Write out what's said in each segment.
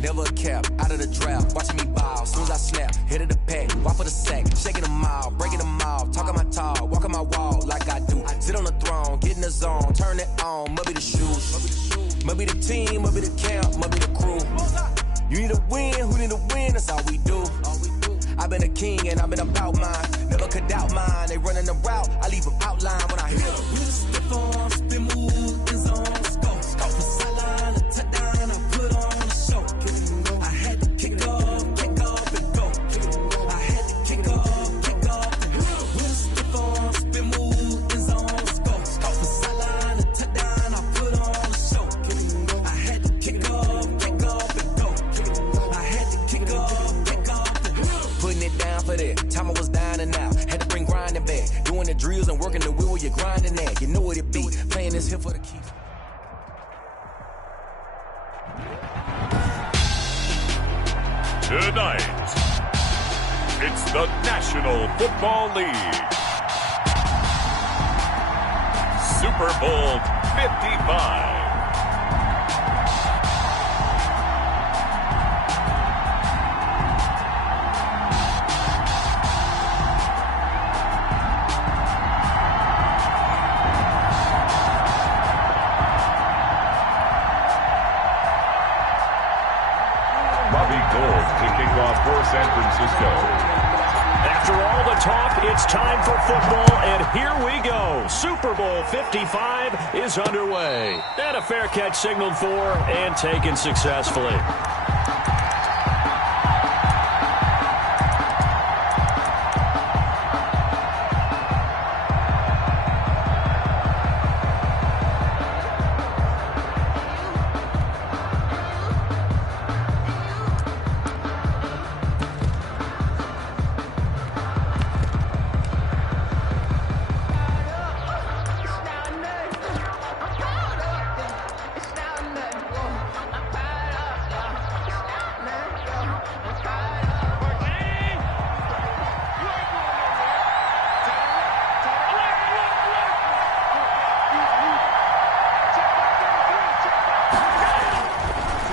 never a cap, out of the draft, watching me ball. Soon as I snap, hit of the pack, walk for the sack, shaking them all, breaking them all, talking my talk, walking my wall like I do. Sit on the throne, get in the zone, turn it on, must be the shoes, must be the team, must be the camp, must be the crew. You need a win, who need a win, that's all we do. I've been a king and I've been about mine, never could doubt mine. They running the route, I leave them outline when I hit them. We just stiff on, spin move, in zone, let's go. From the sideline, a touchdown, I put on a show. I had to kick off and go. I had to kick off and go. We just stiff on, spin move, in zone, let's go. From the sideline, a touchdown, I put on a show. I had to kick off and go. I had to kick off and go. Putting it down for that. Time I was down and out. Had to bring grinding back. Doing the drills and working the wheel where you're grinding at. You know what it be. Playing this here for the keeps. Tonight, it's the National Football League. Super Bowl 55. For San Francisco. After all the talk, it's time for football, and here we go. Super Bowl 55 is underway. And a fair catch signaled for and taken successfully.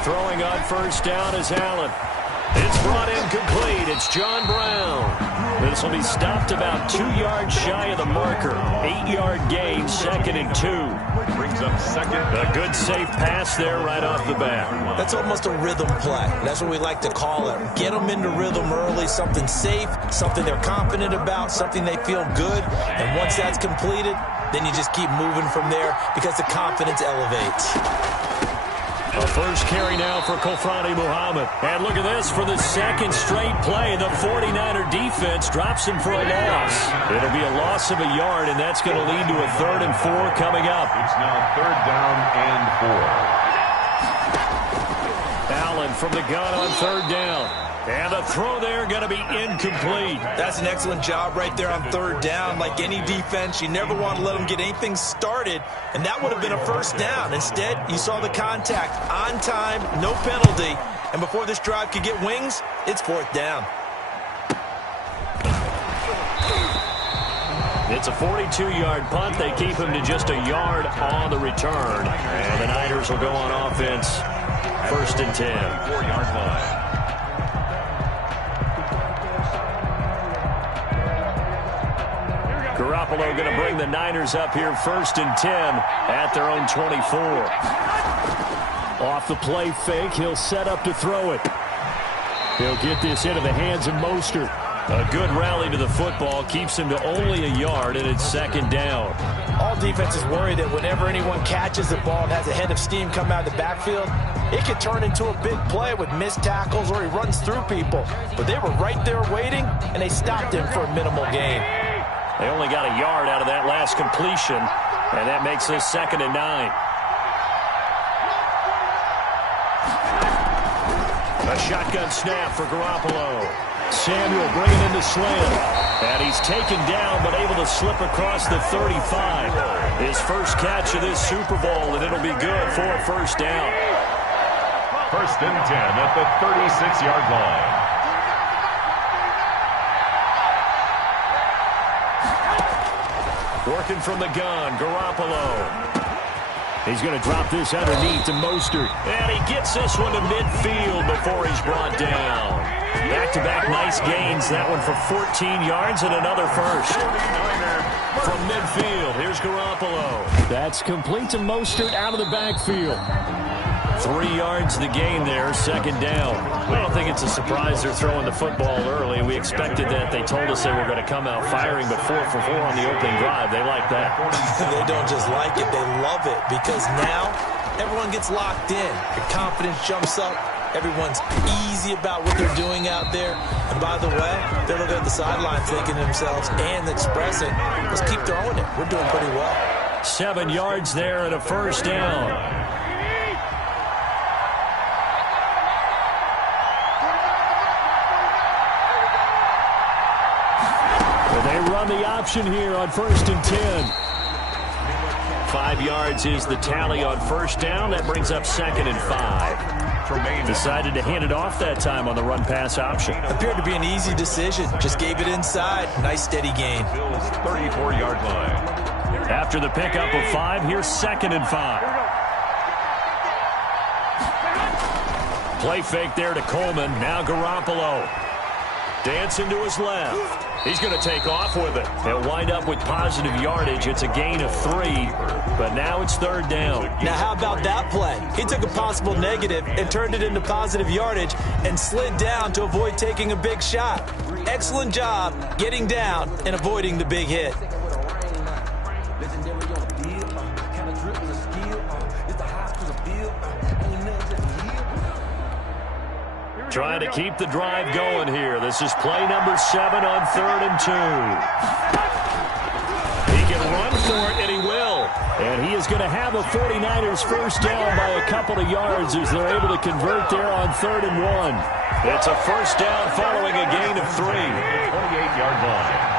Throwing on first down is Allen. It's brought in complete. It's John Brown. This will be stopped about 2 yards shy of the marker. 8-yard gain, 2nd and 2. Brings up second. A good safe pass there right off the bat. That's almost a rhythm play. That's what we like to call it. Get them into rhythm early, something safe, something they're confident about, something they feel good. And once that's completed, then you just keep moving from there because the confidence elevates. A first carry now for Kofrani Muhammad. And look at this for the second straight play. The 49er defense drops him for a loss. It'll be a loss of a yard, and that's going to lead to a 3rd and 4 coming up. It's now 3rd down and 4. Allen from the gun on 3rd down. And the throw there going to be incomplete. That's an excellent job right there on 3rd down. Like any defense, you never want to let them get anything started, and that would have been a first down. Instead, you saw the contact on time, no penalty, and before this drive could get wings, it's 4th down. It's a 42-yard punt. They keep him to just a yard on the return. And the Niners will go on offense. 1st and 10. 4-yard line. Garoppolo going to bring the Niners up here 1st and 10 at their own 24. Off the play fake, he'll set up to throw it. He'll get this into the hands of Mostert. A good rally to the football keeps him to only a yard, and it's 2nd down. All defenses worry that whenever anyone catches the ball and has a head of steam come out of the backfield, it could turn into a big play with missed tackles or he runs through people. But they were right there waiting, and they stopped him for a minimal gain. They only got a yard out of that last completion, and that makes this 2nd and 9. A shotgun snap for Garoppolo. Samuel bringing in the slant. And he's taken down, but able to slip across the 35. His first catch of this Super Bowl, and it'll be good for a 1st down. 1st and 10 at the 36-yard line. Working from the gun, Garoppolo. He's going to drop this underneath to Mostert. And he gets this one to midfield before he's brought down. Back-to-back nice gains. That one for 14 yards and another first. From midfield, here's Garoppolo. That's complete to Mostert out of the backfield. 3 yards the gain there, second down. I don't think it's a surprise they're throwing the football early. We expected that. They told us they were going to come out firing, but 4 for 4 on the opening drive. They like that. They don't just like it, they love it, because now everyone gets locked in. Your confidence jumps up. Everyone's easy about what they're doing out there. And by the way, they're looking at the sideline thinking to themselves and expressing, let's keep throwing it. We're doing pretty well. 7 yards there and a first down. They run the option here on 1st and 10. 5 yards is the tally on first down. That brings up 2nd and 5. Decided to hand it off that time on the run-pass option. Appeared to be an easy decision. Just gave it inside. Nice steady gain. 34-yard line. After the pickup of 5, here's 2nd and 5. Play fake there to Coleman. Now Garoppolo. Dancing to his left. He's going to take off with it. He'll wind up with positive yardage. It's a gain of 3, but now it's 3rd down. Now, how about that play? He took a possible negative and turned it into positive yardage and slid down to avoid taking a big shot. Excellent job getting down and avoiding the big hit. Trying to keep the drive going here. This is play number 7 on 3rd and 2. He can run for it, and he will. And he is going to have a 49ers first down by a couple of yards as they're able to convert there on 3rd and 1. It's a first down following a gain of 3. 28-yard line.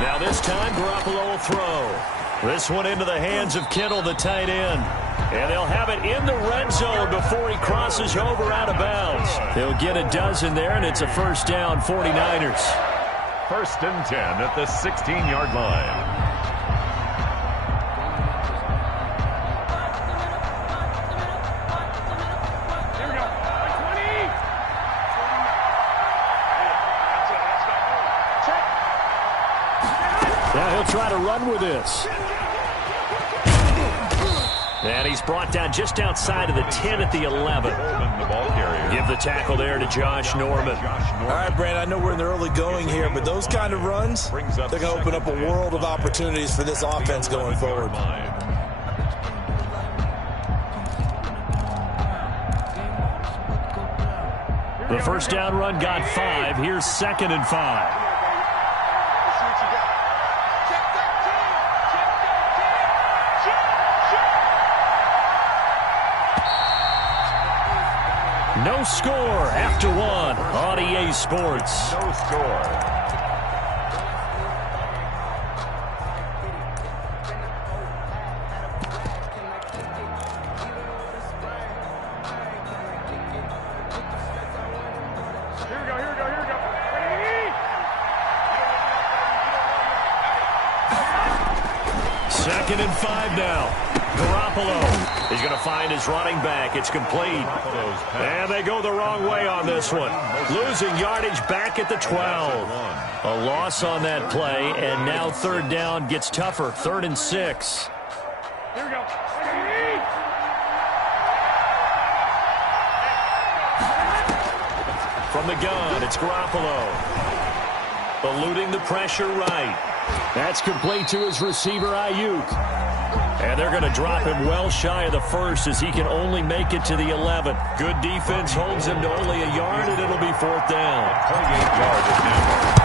Now this time, Garoppolo will throw. This one into the hands of Kittle, the tight end. And they'll have it in the red zone before he crosses over out of bounds. They'll get a dozen there, and it's a first down, 49ers. 1st and 10 at the 16-yard line. Now he'll try to run with this. And he's brought down just outside of the 10 at the 11. The ball carrier. Give the tackle there to Josh Norman. All right, Brandon, I know we're in the early going here, but those kind of runs, they're going to open up a world of opportunities for this offense going forward. The first down run got 5. Here's 2nd and 5. No score after 1 on EA Sports. No score. Here we go. Second and 5 now. Garoppolo is going to find his running back. It's complete. And they go the wrong way on this one. Losing yardage back at the 12. A loss on that play, and now 3rd down gets tougher. 3rd and 6. Here we go. From the gun, it's Garoppolo. Eluding the pressure right. That's complete to his receiver, Ayuk. And they're going to drop him well shy of the 1st as he can only make it to the 11. Good defense holds him to only a yard, and it'll be 4th down. 28 yards at now.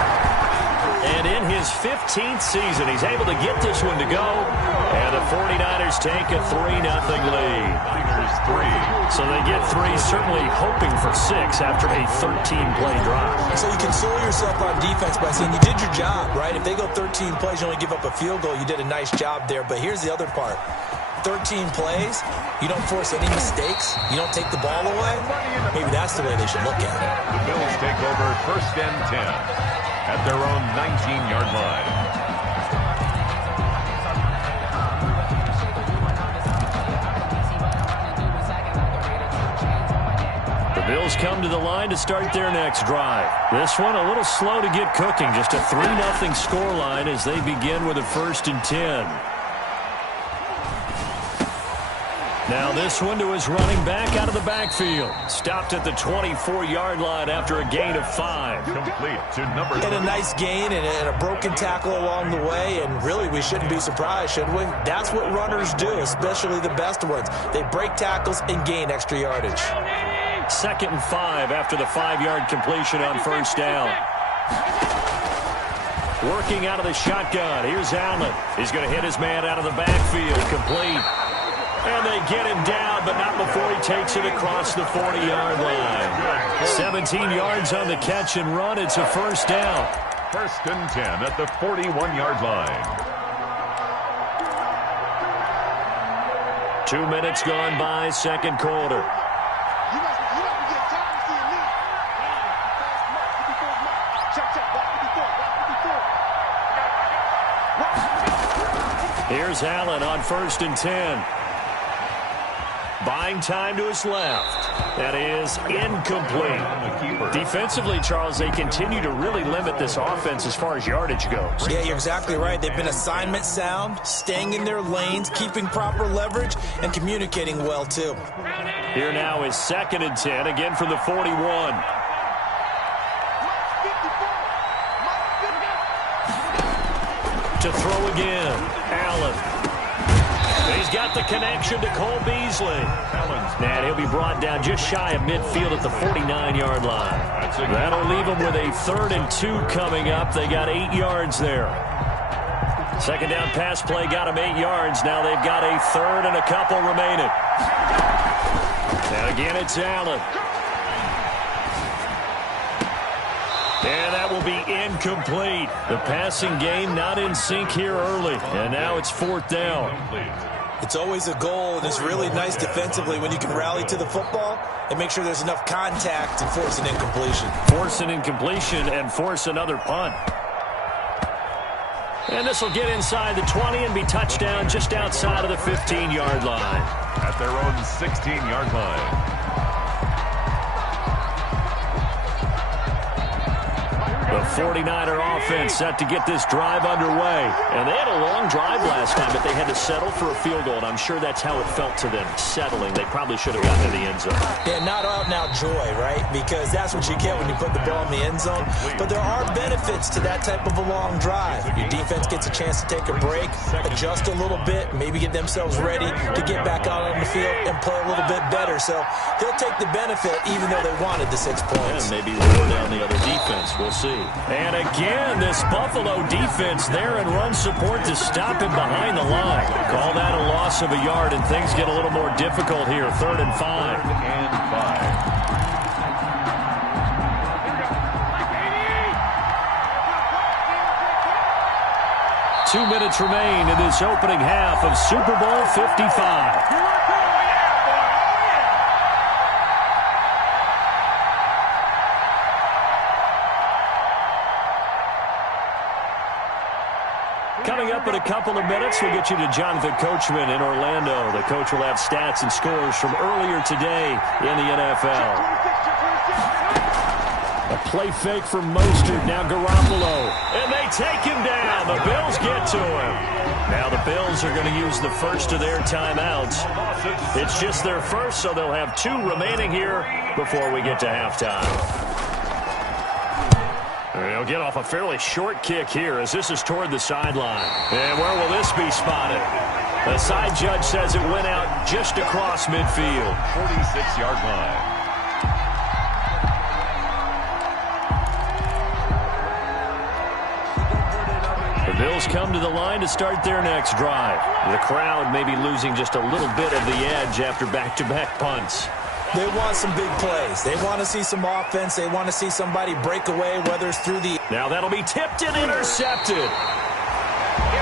And in his 15th season, he's able to get this one to go. And the 49ers take a 3-0 lead. So they get 3, certainly hoping for 6 after a 13-play drive. So you console yourself on defense by saying you did your job, right? If they go 13 plays, you only give up a field goal, you did a nice job there. But here's the other part. 13 plays, you don't force any mistakes, you don't take the ball away, maybe that's the way they should look at it. The Bills take over 1st and 10 at their own 19-yard line. The Bills come to the line to start their next drive. This one a little slow to get cooking. Just a 3-0 scoreline as they begin with a 1st and 10. Now this one to his running back out of the backfield. Stopped at the 24-yard line after a gain of 5. Complete to number 3. And a nice gain and a broken tackle along the way, and really we shouldn't be surprised, should we? That's what runners do, especially the best ones. They break tackles and gain extra yardage. 2nd and 5 after the 5-yard completion on 1st down. Working out of the shotgun. Here's Allen. He's going to hit his man out of the backfield. Complete. And they get him down, but not before he takes it across the 40-yard line. 17 yards on the catch and run. It's a 1st down. 1st and 10 at the 41-yard line. 2 minutes gone by, 2nd quarter. Here's Allen on 1st and 10. Buying time to his left. That is incomplete. Defensively, Charles, they continue to really limit this offense as far as yardage goes. Yeah, you're exactly right. They've been assignment sound, staying in their lanes, keeping proper leverage, and communicating well, too. Here now is 2nd and 10, again from the 41. To throw again. Allen. He's got the connection to Cole Beasley. And he'll be brought down just shy of midfield at the 49-yard line. That'll leave them with a 3rd and 2 coming up. They got 8 yards there. 2nd down pass play got them 8 yards. Now they've got a 3rd and a couple remaining. And again, it's Allen. And that will be incomplete. The passing game not in sync here early. And now it's 4th down. It's always a goal, and it's really nice defensively when you can rally to the football and make sure there's enough contact to force an incompletion. Force an incompletion and force another punt. And this will get inside the 20 and be touched down just outside of the 15-yard line. At their own 16-yard line. The 49er offense set to get this drive underway. And they had a long drive last time, but they had to settle for a field goal, and I'm sure that's how it felt to them, settling. They probably should have gotten to the end zone. Yeah, not out-and-out joy, right? Because that's what you get when you put the ball in the end zone. But there are benefits to that type of a long drive. Your defense gets a chance to take a break, adjust a little bit, maybe get themselves ready to get back out on the field and play a little bit better. So they'll take the benefit even though they wanted the 6 points. And maybe lower down the other defense. We'll see. And again, this Buffalo defense there in run support to stop him behind the line. Call that a loss of a yard, and things get a little more difficult here. 3rd and 5. 2 minutes remain in this opening half of Super Bowl 55. Coming up in a couple of minutes, we'll get you to Jonathan Coachman in Orlando. The coach will have stats and scores from earlier today in the NFL. A play fake from Mostert, now Garoppolo. And they take him down. The Bills get to him. Now the Bills are going to use the first of their timeouts. It's just their first, so they'll have 2 remaining here before we get to halftime. They'll get off a fairly short kick here as this is toward the sideline. And where will this be spotted? The side judge says it went out just across midfield. 46-yard line. The Bills come to the line to start their next drive. The crowd may be losing just a little bit of the edge after back-to-back punts. They want some big plays. They want to see some offense. They want to see somebody break away, whether it's through the... Now that'll be tipped and intercepted.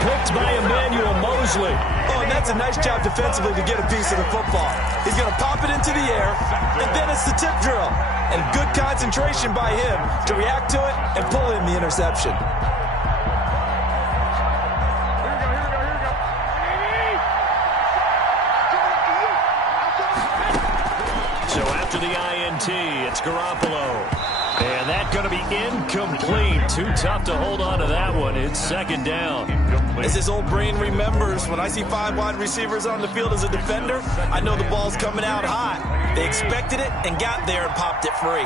Picked by Emmanuel Moses. Mosley. Oh, and that's a nice job defensively to get a piece of the football. He's going to pop it into the air, and then it's the tip drill. And good concentration by him to react to it and pull in the interception. So after the INT, it's Garoppolo. And that's going to be incomplete. Too tough to hold on to that one. It's second down. As his old brain remembers, when I see 5 wide receivers on the field as a defender, I know the ball's coming out hot. They expected it and got there and popped it free.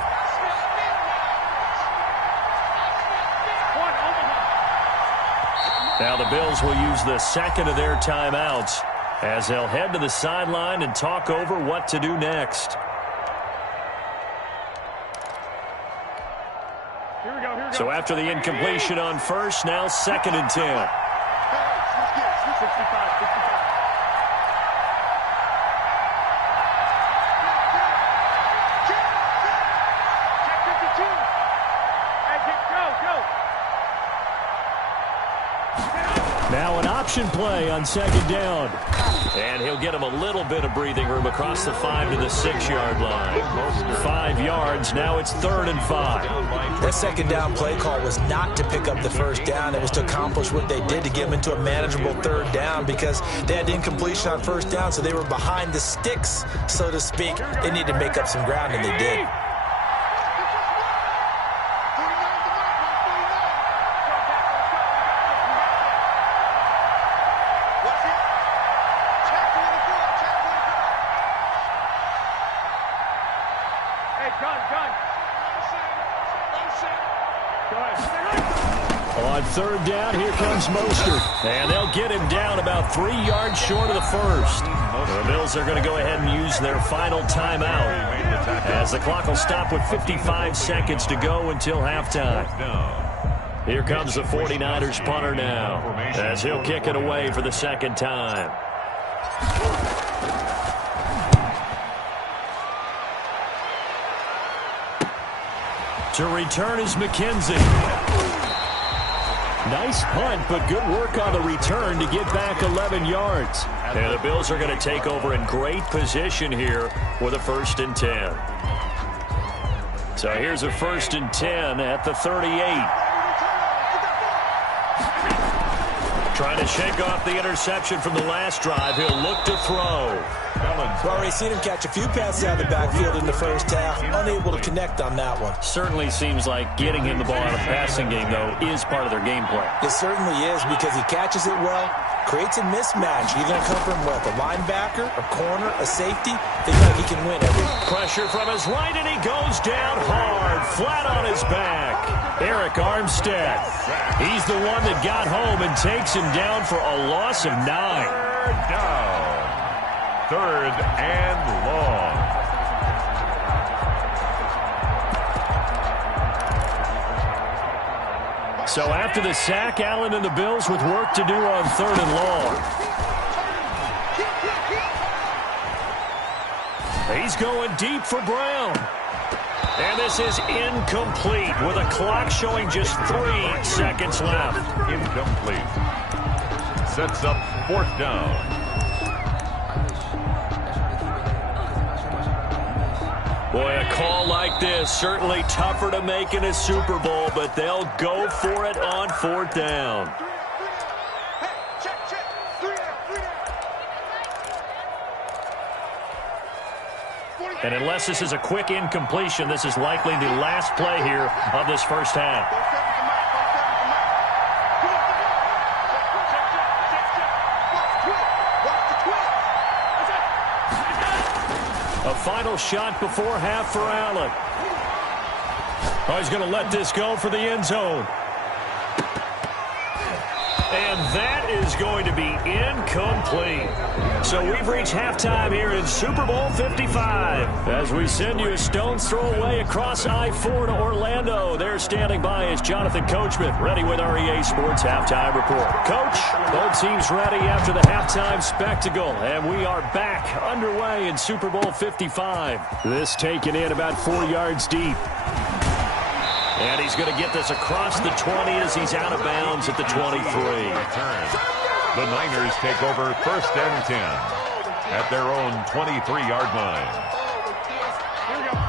Now the Bills will use the second of their timeouts as they'll head to the sideline and talk over what to do next. Here we go. So after the incompletion on first, now second and 10. 65. Now an option play on second down. And he'll get him a little bit of breathing room across the 5 to the 6-yard line. 5 yards, now it's 3rd and 5. That second down play call was not to pick up the first down. It was to accomplish what they did to get them into a manageable 3rd down because they had incompletion on first down, so they were behind the sticks, so to speak. They needed to make up some ground, and they did. On 3rd down, here comes Mostert. And they'll get him down about 3 yards short of the first. The Bills are going to go ahead and use their final timeout as the clock will stop with 55 seconds to go until halftime. Here comes the 49ers punter now as he'll kick it away for the second time. To return is McKenzie. Nice punt, but good work on the return to get back 11 yards. And the Bills are going to take over in great position here with a 1st and 10. So here's a 1st and 10 at the 38. Trying to shake off the interception from the last drive. He'll look to throw. We've already seen him catch a few passes out of the backfield in the first half, unable to connect on that one. Certainly seems like getting him the ball in a passing game, though, is part of their game plan. It certainly is because he catches it well, creates a mismatch. You're going to come from what, a linebacker, a corner, a safety? Think like he can win every. Pressure from his right, and he goes down hard, flat on his back. Eric Armstead. He's the one that got home and takes him down for a loss of 9. 3rd down. 3rd and long. So after the sack, Allen and the Bills with work to do on 3rd and long. He's going deep for Brown. And this is incomplete with a clock showing just 3 seconds left. Incomplete. Sets up 4th down. Boy, a call like this, certainly tougher to make in a Super Bowl, but they'll go for it on 4th down. And unless this is a quick incompletion, this is likely the last play here of this first half. A final shot before half for Allen. Oh, he's going to let this go for the end zone. And that is going to be incomplete. So we've reached halftime here in Super Bowl 55. As we send you a stone's throw away across I-4 to Orlando. There standing by is Jonathan Coachman, ready with our EA Sports Halftime Report. Coach, both teams ready after the halftime spectacle. And we are back underway in Super Bowl 55. This taken in about 4 yards deep. And he's going to get this across the 20 as he's out of bounds at the 23. The Niners take over 1st and 10 at their own 23-yard line.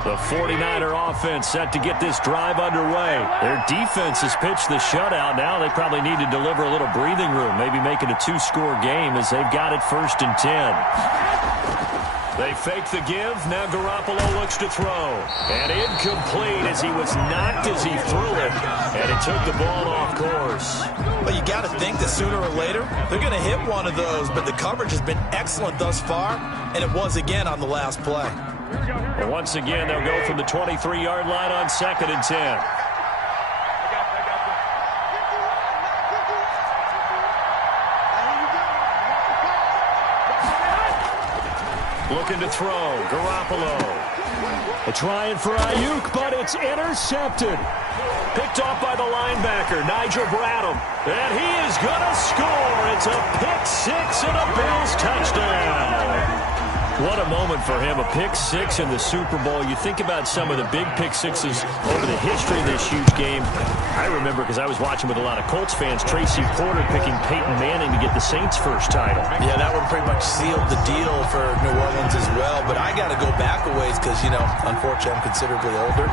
The 49er offense set to get this drive underway. Their defense has pitched the shutout. Now they probably need to deliver a little breathing room, maybe make it a 2-score game as they've got it 1st and 10. They fake the give. Now Garoppolo looks to throw. And incomplete as he was knocked as he threw it. And it took the ball off course. Well, you got to think that sooner or later they're going to hit one of those. But the coverage has been excellent thus far. And it was again on the last play. Well, once again, they'll go from the 23-yard line on 2nd and 10. Looking to throw. Garoppolo. Trying for Ayuk, but it's intercepted. Picked off by the linebacker, Nigel Bradham. And he is going to score. It's a pick-6 and a Bills touchdown. What a moment for him, a pick-6 in the Super Bowl. You think about some of the big pick-6s over the history of this huge game. I remember, because I was watching with a lot of Colts fans, Tracy Porter picking Peyton Manning to get the Saints' first title. Yeah, that one pretty much sealed the deal for New Orleans as well. But I got to go back a ways because, you know, unfortunately I'm considerably older.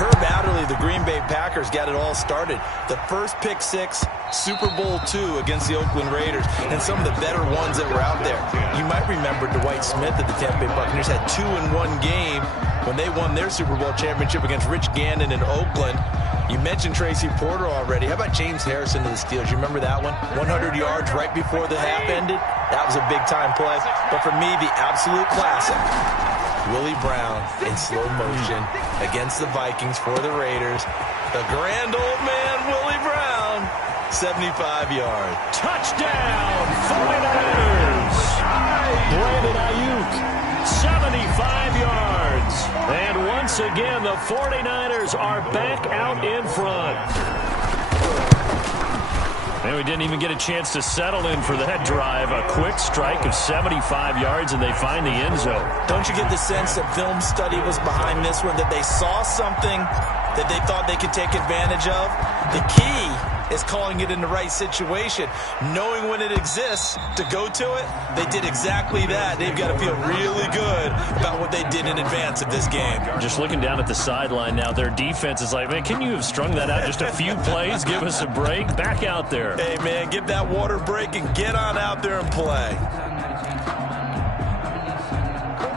Herb Adderley, the Green Bay Packers, got it all started. The first pick-6, Super Bowl II against the Oakland Raiders, and some of the better ones that were out there. You might remember Dwight Smith at the Tampa Bay Buccaneers had 2 in one game when they won their Super Bowl championship against Rich Gannon in Oakland. You mentioned Tracy Porter already. How about James Harrison to the Steelers? You remember that one? 100 yards right before the half ended. That was a big-time play. But for me, the absolute classic, Willie Brown in slow motion against the Vikings for the Raiders. The grand old man, Willie Brown, 75 yards. Touchdown, 49ers! Brandon Ayuk, 75 yards. And once again, the 49ers are back out in front. And we didn't even get a chance to settle in for that drive. A quick strike of 75 yards, and they find the end zone. Don't you get the sense that film study was behind this one, that they saw something that they thought they could take advantage of? The key is calling it in the right situation, knowing when it exists to go to it. They did exactly that. They've got to feel really good about what they did in advance of this game. Just looking down at the sideline now, their defense is like, man, can you have strung that out just a few plays? Give us a break. Back out there. Hey, man, give that water break and get on out there and play.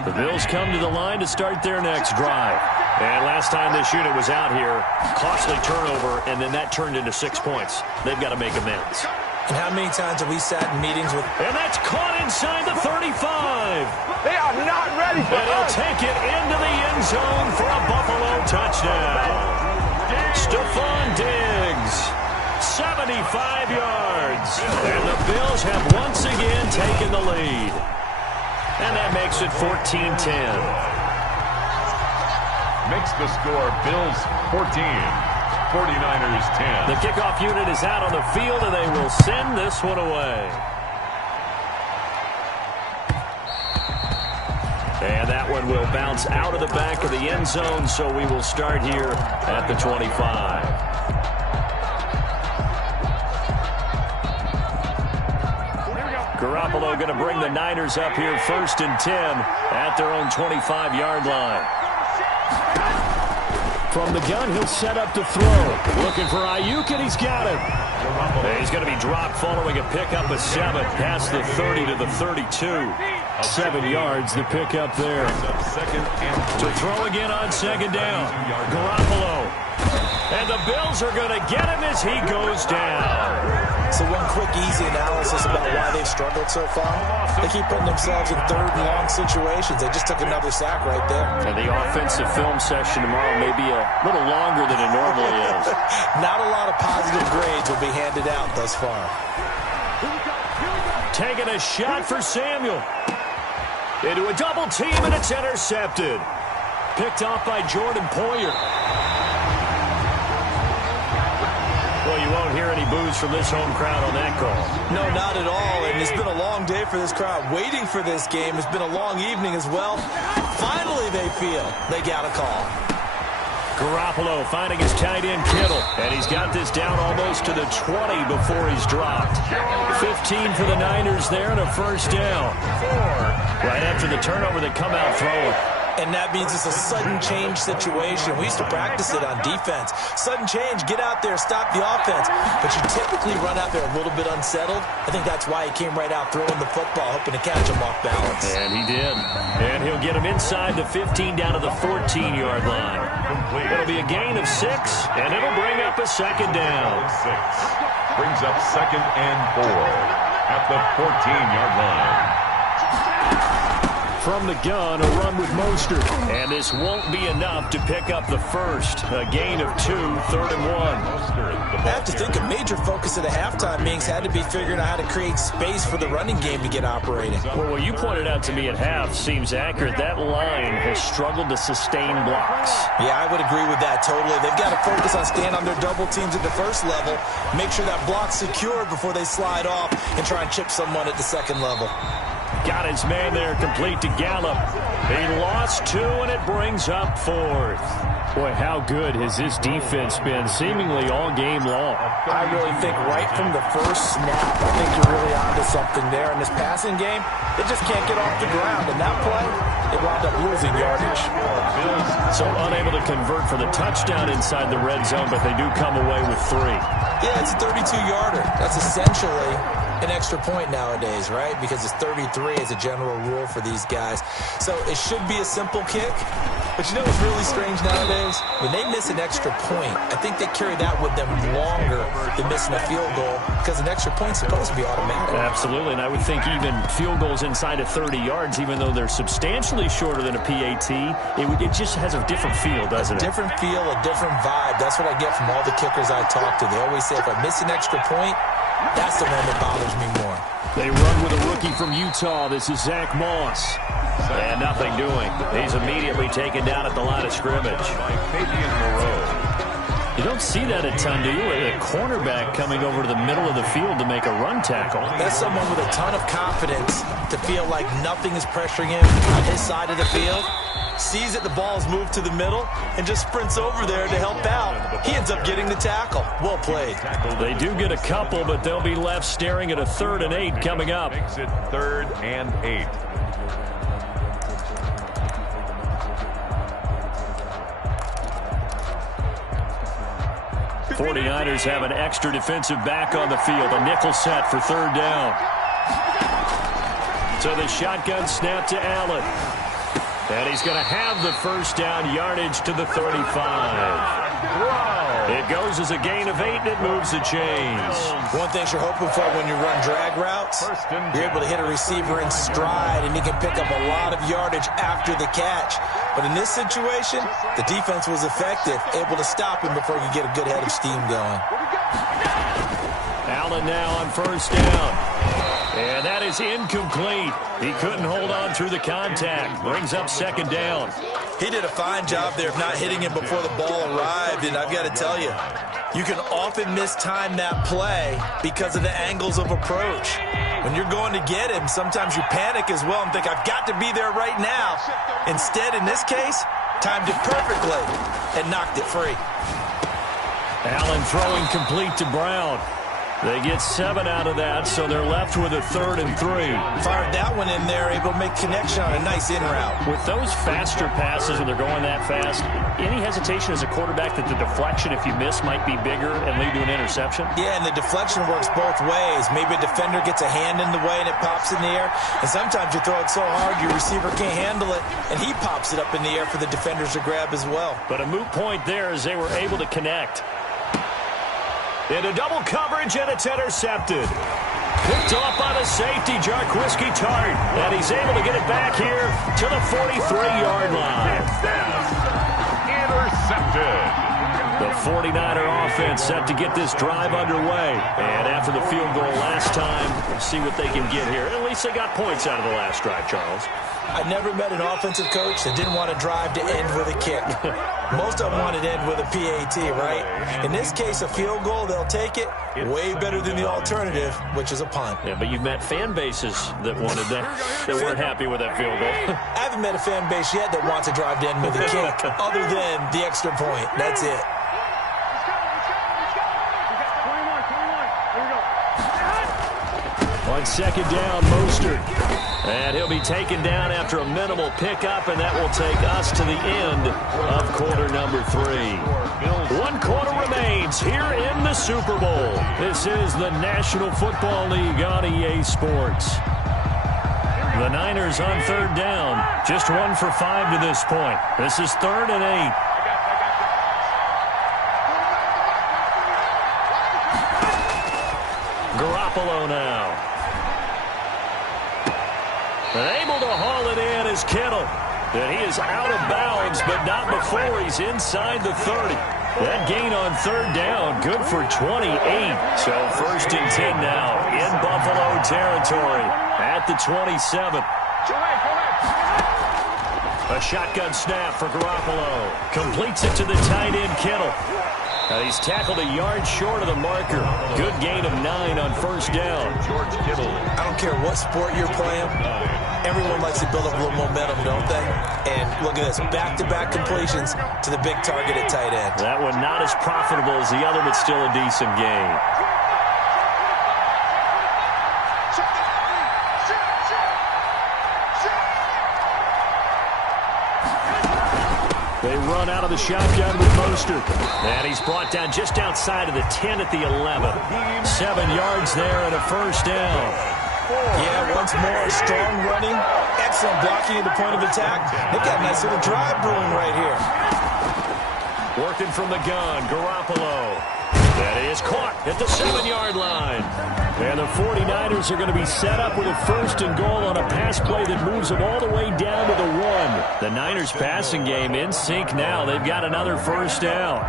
The Bills come to the line to start their next drive. And last time this unit was out here, costly turnover, and then that turned into 6 points. They've got to make amends. And how many times have we sat in meetings with... And that's caught inside the 35. They are not ready for And he'll take it into the end zone for a Buffalo touchdown. Stephon Diggs, 75 yards. And the Bills have once again taken the lead. And that makes it 14-10. Makes the score Bills 14, 49ers 10. The kickoff unit is out on the field, and they will send this one away. And that one will bounce out of the back of the end zone, so we will start here at the 25. Garoppolo going to bring the Niners up here 1st and 10 at their own 25-yard line. From the gun, he'll set up to throw. Looking for Ayuk, and he's got him. And he's going to be dropped following a pickup of 7 past the 30 to the 32. 7 yards, the pickup there. To throw again on 2nd down. Garoppolo. And the Bills are going to get him as he goes down. So one quick, easy analysis about why they've struggled so far. They keep putting themselves in 3rd and long situations. They just took another sack right there. And the offensive film session tomorrow may be a little longer than it normally is. Not a lot of positive grades will be handed out thus far. Taking a shot for Samuel. Into a double team, and it's intercepted. Picked off by Jordan Poyer. Well, you won't hear any boos from this home crowd on that call. No, not at all. And it's been a long day for this crowd. Waiting for this game. It's been a long evening as well. Finally, they feel they got a call. Garoppolo finding his tight end Kittle. And he's got this down almost to the 20 before he's dropped. 15 for the Niners there and a first down. Right after the turnover, they come out throwing. And that means it's a sudden change situation. We used to practice it on defense. Sudden change, get out there, stop the offense. But you typically run out there a little bit unsettled. I think that's why he came right out throwing the football, hoping to catch him off balance. And he did. And he'll get him inside the 15 down to the 14-yard line. It'll be a gain of 6, and it'll bring up a second down. 6 brings up 2nd and 4 at the 14-yard line. From the gun, a run with Mostert. And this won't be enough to pick up the first. A gain of 2, 3rd and 1. I have to think a major focus at the halftime meetings had to be figuring out how to create space for the running game to get operating. Well, what you pointed out to me at half seems accurate. That line has struggled to sustain blocks. Yeah, I would agree with that totally. They've got to focus on staying on their double teams at the first level, make sure that block's secured before they slide off and try and chip someone at the second level. Got his man there, complete to Gallup. He lost 2, and it brings up 4th. Boy, how good has this defense been seemingly all game long? I really think right from the first snap, I think you're really onto something there. In this passing game, they just can't get off the ground. In that play, they wound up losing yardage. So unable to convert for the touchdown inside the red zone, but they do come away with 3. Yeah, it's a 32-yarder. That's essentially an extra point nowadays, right? Because it's 33 as a general rule for these guys. So it should be a simple kick. But you know what's really strange nowadays? When they miss an extra point, I think they carry that with them longer than missing a field goal because an extra point's supposed to be automatic. Absolutely, and I would think even field goals inside of 30 yards, even though they're substantially shorter than a PAT, it just has a different feel, doesn't it? A different feel, a different vibe. That's what I get from all the kickers I talk to. They always say if I miss an extra point, that's the one that bothers me more. They run with a rookie from Utah. This is Zach Moss. And nothing doing. He's immediately taken down at the line of scrimmage. You don't see that a ton, do you? A cornerback coming over to the middle of the field to make a run tackle. That's someone with a ton of confidence to feel like nothing is pressuring him on his side of the field. Sees that the ball's moved to the middle and just sprints over there to help out. He ends up getting the tackle. Well played. They do get a couple, but they'll be left staring at a 3rd and 8 coming up. Makes it 3rd and 8. The 49ers have an extra defensive back on the field. A nickel set for 3rd down. So the shotgun snap to Allen. And he's going to have the first down, yardage to the 35. It goes as a gain of 8, and it moves the chains. One thing you're hoping for when you run drag routes, you're able to hit a receiver in stride, and he can pick up a lot of yardage after the catch. But in this situation, the defense was effective, able to stop him before he could get a good head of steam going. Allen now on first down. And that is incomplete. He couldn't hold on through the contact. Brings up 2nd down. He did a fine job there of not hitting him before the ball arrived, and I've got to tell you, you can often mistime that play because of the angles of approach. When you're going to get him, sometimes you panic as well and think, I've got to be there right now. Instead, in this case, timed it perfectly and knocked it free. Allen throwing complete to Brown. They get 7 out of that, so they're left with a 3rd and 3. Fired that one in there, able to make connection on a nice in route. With those faster passes when they're going that fast, any hesitation as a quarterback that the deflection, if you miss, might be bigger and lead to an interception? Yeah, and the deflection works both ways. Maybe a defender gets a hand in the way and it pops in the air, and sometimes you throw it so hard your receiver can't handle it, and he pops it up in the air for the defenders to grab as well. But a moot point there as they were able to connect. Into double coverage, and it's intercepted. Picked off by the safety, Jarquiski Tart. And he's able to get it back here to the 43-yard line. Intercepted. The 49er offense set to get this drive underway. And after the field goal last time, we'll see what they can get here. At least they got points out of the last drive, Charles. I never met an offensive coach that didn't want to drive to end with a kick. Most of them want it end with a PAT, right? In this case, a field goal, they'll take it. Way better than the alternative, which is a punt. Yeah, but you've met fan bases that wanted that, that weren't happy with that field goal. I haven't met a fan base yet that wants a drive to end with a kick, other than the extra point. That's it. On second down, Mostert. And he'll be taken down after a minimal pickup, and that will take us to the end of quarter number 3. 1 quarter remains here in the Super Bowl. This is the National Football League on EA Sports. The Niners on third down. Just 1 for 5 to this point. This is 3rd and 8. Garoppolo now. And able to haul it in is Kittle. And he is out of bounds, but not before he's inside the 30. That gain on third down, good for 28. So 1st and 10 now in Buffalo territory at the 27. A shotgun snap for Garoppolo. Completes it to the tight end, Kittle. He's tackled a yard short of the marker. Good gain of 9 on 1st down. George Kittle. I don't care what sport you're playing. Everyone likes to build up a little momentum, don't they? And look at this, back-to-back completions to the big target at tight end. That one not as profitable as the other, but still a decent gain. They run out of the shotgun with Mostert. And he's brought down just outside of the 10 at the 11. 7 yards there and a 1st down. Yeah, once more, strong running, excellent blocking at the point of attack. They've got a nice little drive brewing right here. Working from the gun, Garoppolo. That is caught at the 7-yard line. And the 49ers are going to be set up with a 1st and goal on a pass play that moves them all the way down to the 1. The Niners passing game in sync now. They've got another 1st down.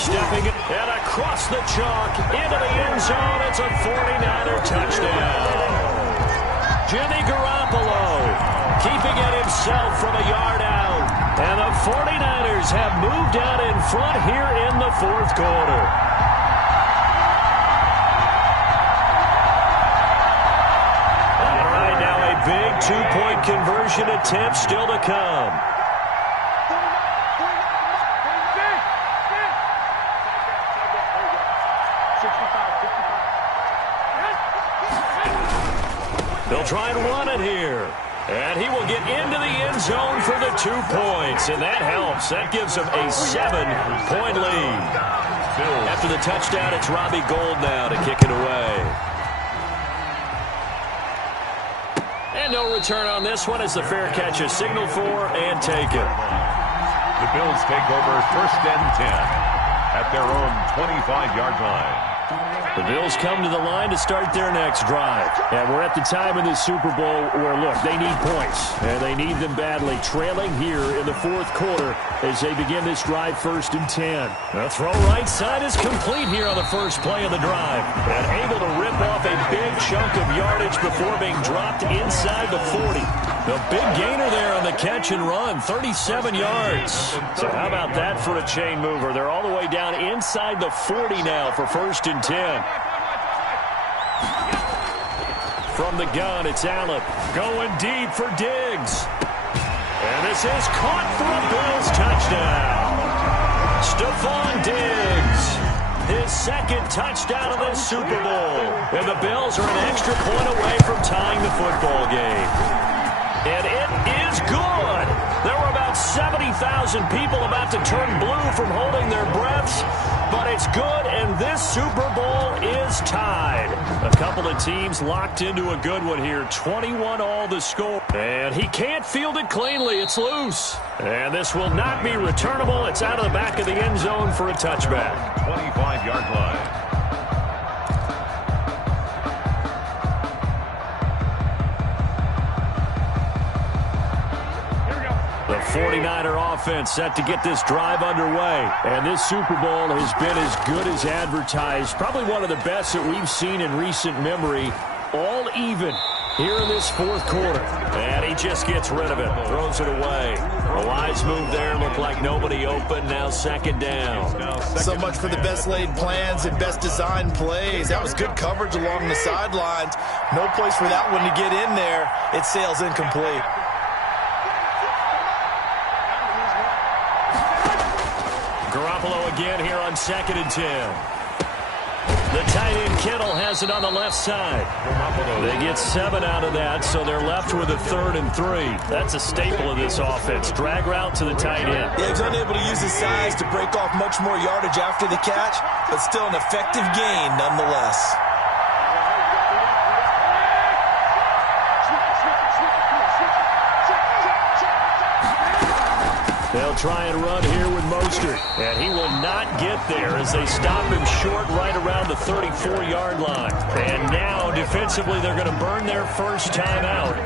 Stepping it and across the chalk into the end zone. It's a 49er touchdown. Jimmy Garoppolo keeping it himself from a yard out. And the 49ers have moved out in front here in the 4th quarter. All right, now a big 2-point conversion attempt still to come. They'll try and run it here. And he will get into the end zone for the 2 points. And that helps. That gives them a 7-point lead. After the touchdown, it's Robbie Gould now to kick it away. And no return on this one as the fair catch is signaled for and taken. The Bills take over 1st and 10 at their own 25-yard line. The Bills come to the line to start their next drive. And we're at the time in this Super Bowl where, look, they need points. And they need them badly. Trailing here in the 4th quarter as they begin this drive 1st and 10. The throw right side is complete here on the first play of the drive. And able to rip off a big chunk of yardage before being dropped inside the 40. The big gainer there on the catch and run, 37 yards. So how about that for a chain mover? They're all the way down inside the 40 now for 1st and 10. From the gun, it's Allen going deep for Diggs. And this is caught for a Bills touchdown. Stephon Diggs, his 2nd touchdown of the Super Bowl. And the Bills are an extra point away from tying the football game. And it is good. There were about 70,000 people about to turn blue from holding their breaths. But it's good, and this Super Bowl is tied. A couple of teams locked into a good one here. 21 all the score. And he can't field it cleanly. It's loose. And this will not be returnable. It's out of the back of the end zone for a touchback. 25-yard line. The 49er offense set to get this drive underway. And this Super Bowl has been as good as advertised. Probably one of the best that we've seen in recent memory. All even here in this fourth quarter. And he just gets rid of it. Throws it away. A wise move there. Looked like nobody open. Now second down. So much for the best laid plans and best designed plays. That was good coverage along the sidelines. No place for that one to get in there. It sails incomplete. Garoppolo again here on 2nd and 10. The tight end Kittle has it on the left side. They get 7 out of that, so they're left with a 3rd and 3. That's a staple of this offense. Drag route to the tight end. Yeah, he's unable to use his size to break off much more yardage after the catch, but still an effective gain nonetheless. They'll try and run here with Mostert, and he will not get there as they stop him short right around the 34-yard line. And now, defensively, they're going to burn their first time out.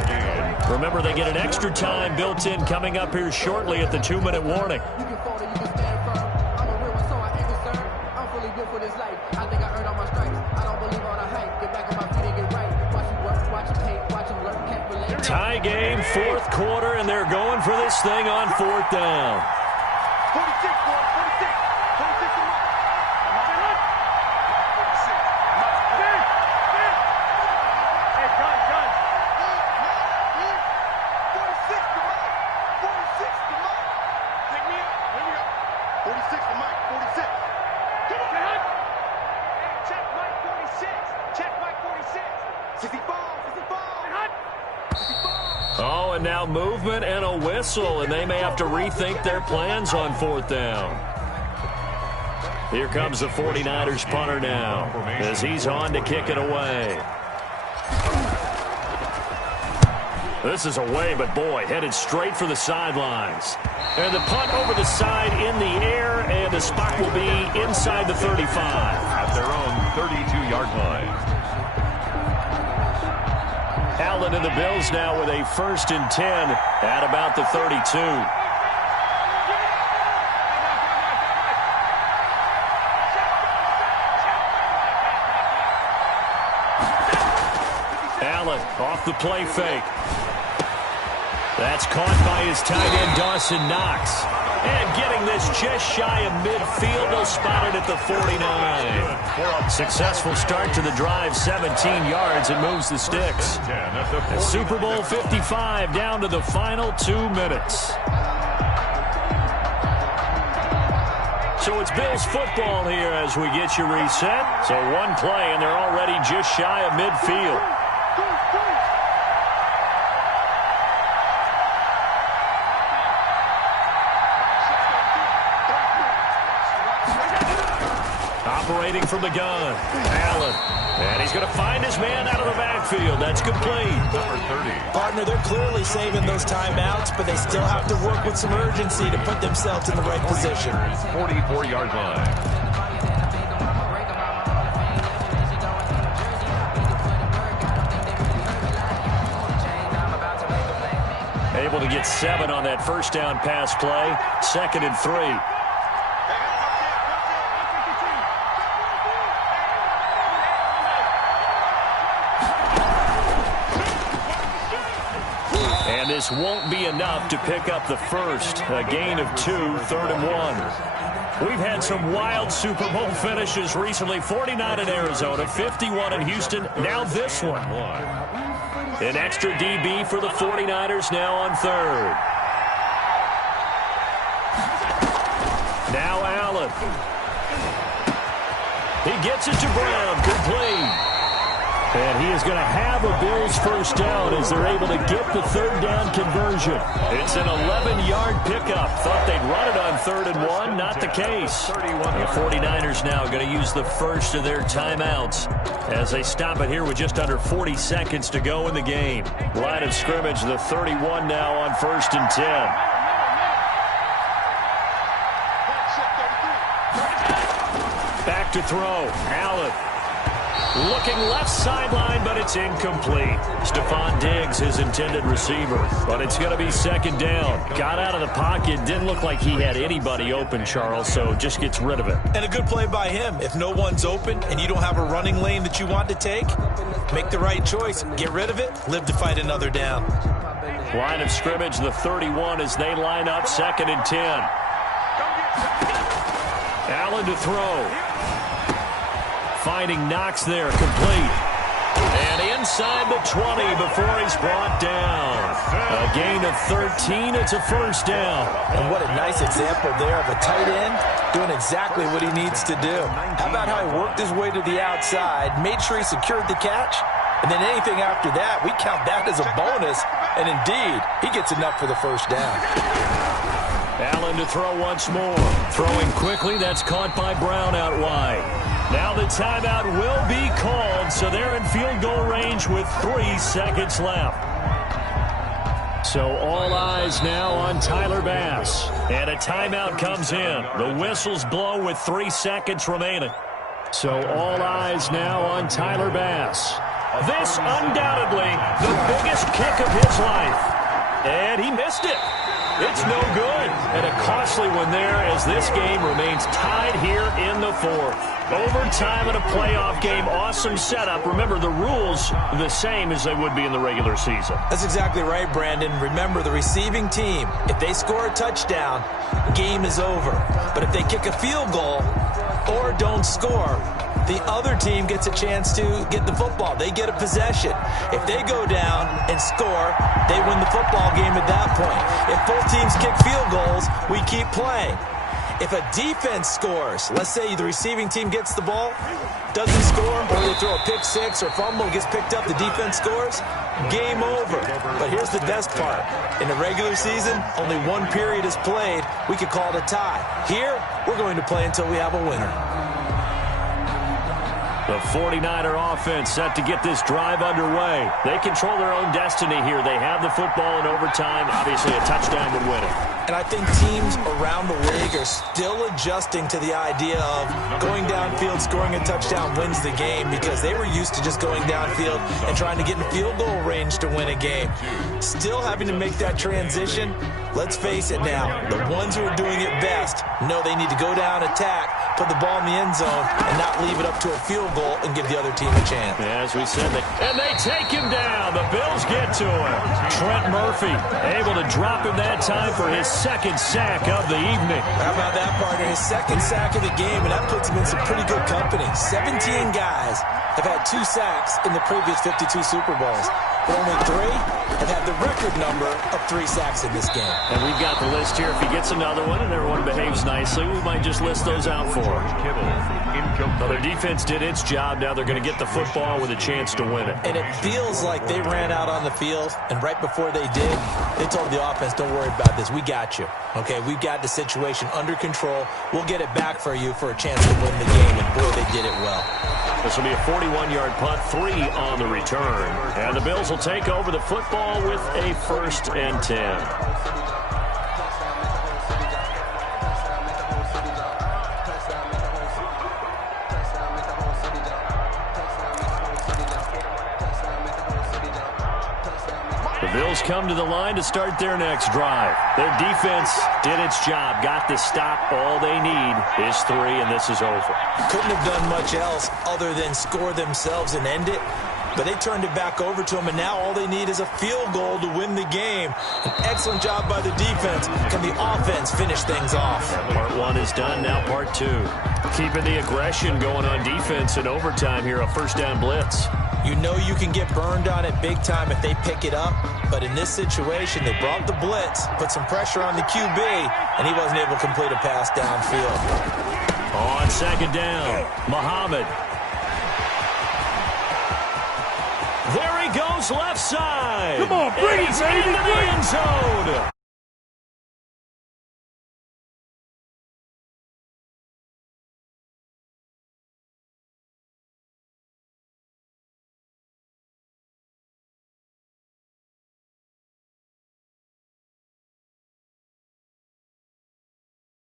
Remember, they get an extra time built in coming up here shortly at the 2-minute warning. Tie game, fourth quarter, and they're going for this thing on 4th down. 46, 46. 46 to Mike, 46. Come on, man. Check Mike 46. Check Mike 46. 64. Oh, and now movement and a whistle, and they may have to rethink their plans on 4th down. Here comes the 49ers punter now as he's on to kick it away. This is away, but boy, headed straight for the sidelines. And the punt over the side in the air, and the spot will be inside the 35. At their own 32-yard line. Allen and the Bills now with a 1st and 10 at about the 32. Allen off the play fake. That's caught by his tight end, Dawson Knox. And getting this just shy of midfield, they'll spot it at the 49. Successful start to the drive, 17 yards, and moves the sticks. And Super Bowl 55 down to the final 2 minutes. So it's Bills football here as we get you reset. So one play, and they're already just shy of midfield. Operating from the gun, Allen. And he's going to find his man out of the backfield. That's complete. Number 30. Partner, they're clearly saving those timeouts, but they still have to work with some urgency to put themselves in the right position. 44-yard line. Able to get 7 on that first down pass play. 2nd and 3. And this won't be enough to pick up the first. A gain of 2, 3rd and 1. We've had some wild Super Bowl finishes recently. 49 in Arizona, 51 in Houston. Now this one. An extra DB for the 49ers now on 3rd. Now Allen. He gets it to Brown. Complete. And he is going to have a Bills first down as they're able to get the 3rd down conversion. It's an 11-yard pickup. Thought they'd run it on 3rd and 1. Not the case. The 49ers now going to use the first of their timeouts as they stop it here with just under 40 seconds to go in the game. Line of scrimmage, the 31 now on 1st and 10. Back to throw. Allen. Looking left sideline, but it's incomplete. Stephon Diggs, his intended receiver. But it's going to be second down. Got out of the pocket. Didn't look like he had anybody open, Charles, so just gets rid of it. And a good play by him. If no one's open and you don't have a running lane that you want to take, make the right choice. Get rid of it. Live to fight another down. Line of scrimmage, the 31 as they line up, 2nd and 10. Allen to throw. Finding Knox there, complete. And inside the 20 before he's brought down. A gain of 13, it's a first down. And what a nice example there of a tight end doing exactly what he needs to do. How about how he worked his way to the outside, made sure he secured the catch, and then anything after that, we count that as a bonus. And indeed, he gets enough for the first down. Allen to throw once more. Throwing quickly, that's caught by Brown out wide. Now the timeout will be called, so they're in field goal range with 3 seconds left. So all eyes now on Tyler Bass. And a timeout comes in. The whistles blow with 3 seconds remaining. So all eyes now on Tyler Bass. This undoubtedly the biggest kick of his life. And he missed it. It's no good. And a costly one there as this game remains tied here in the 4th. Overtime in a playoff game. Awesome setup. Remember, the rules the same as they would be in the regular season. That's exactly right, Brandon. Remember, the receiving team, if they score a touchdown, game is over. But if they kick a field goal or don't score, the other team gets a chance to get the football. They get a possession. If they go down and score, they win the football game at that point. If both teams kick field goals, we keep playing. If a defense scores, let's say the receiving team gets the ball, doesn't score, or they throw a pick six or fumble, gets picked up, the defense scores, game over. But here's the best part. In the regular season, only one period is played. We could call it a tie. Here, we're going to play until we have a winner. The 49er offense set to get this drive underway. They control their own destiny here. They have the football in overtime. Obviously, a touchdown would win it. And I think teams around the league are still adjusting to the idea of going downfield, scoring a touchdown wins the game, because they were used to just going downfield and trying to get in field goal range to win a game. Still having to make that transition. Let's face it now, the ones who are doing it best know they need to go down, attack, put the ball in the end zone, and not leave it up to a field goal and give the other team a chance. As we said, they take him down. The Bills get to him. Trent Murphy able to drop him that time for his second sack of the evening. How about that, partner? His second sack of the game, and that puts him in some pretty good company. 17 guys have had 2 sacks in the previous 52 Super Bowls, but only 3 have had the record number of 3 sacks in this game. And we've got the list here. If he gets another one and everyone behaves nicely, we might just list those out for him. Well, their defense did its job. Now they're going to get the football with a chance to win it. And it feels like they ran out on the field, and right before they did, they told the offense, don't worry about this. We got you. Okay, we've got the situation under control. We'll get it back for you for a chance to win the game, and boy, they did it well. This will be a 41-yard punt, 3 on the return. And the Bills will take over the football with a 1st and 10. The Bills come to the line to start their next drive. Their defense did its job, got the stop. All they need is 3, and this is over. Couldn't have done much else other than score themselves and end it, but they turned it back over to them, and now all they need is a field goal to win the game. An excellent job by the defense. Can the offense finish things off? Part 1 is done, now part 2. Keeping the aggression going on defense in overtime here, a first down blitz. You know you can get burned on it big time if they pick it up, but in this situation, they brought the blitz, put some pressure on the QB, and he wasn't able to complete a pass downfield. On second down, Muhammad. There he goes left side. Come on, bring it, baby. Into the end zone.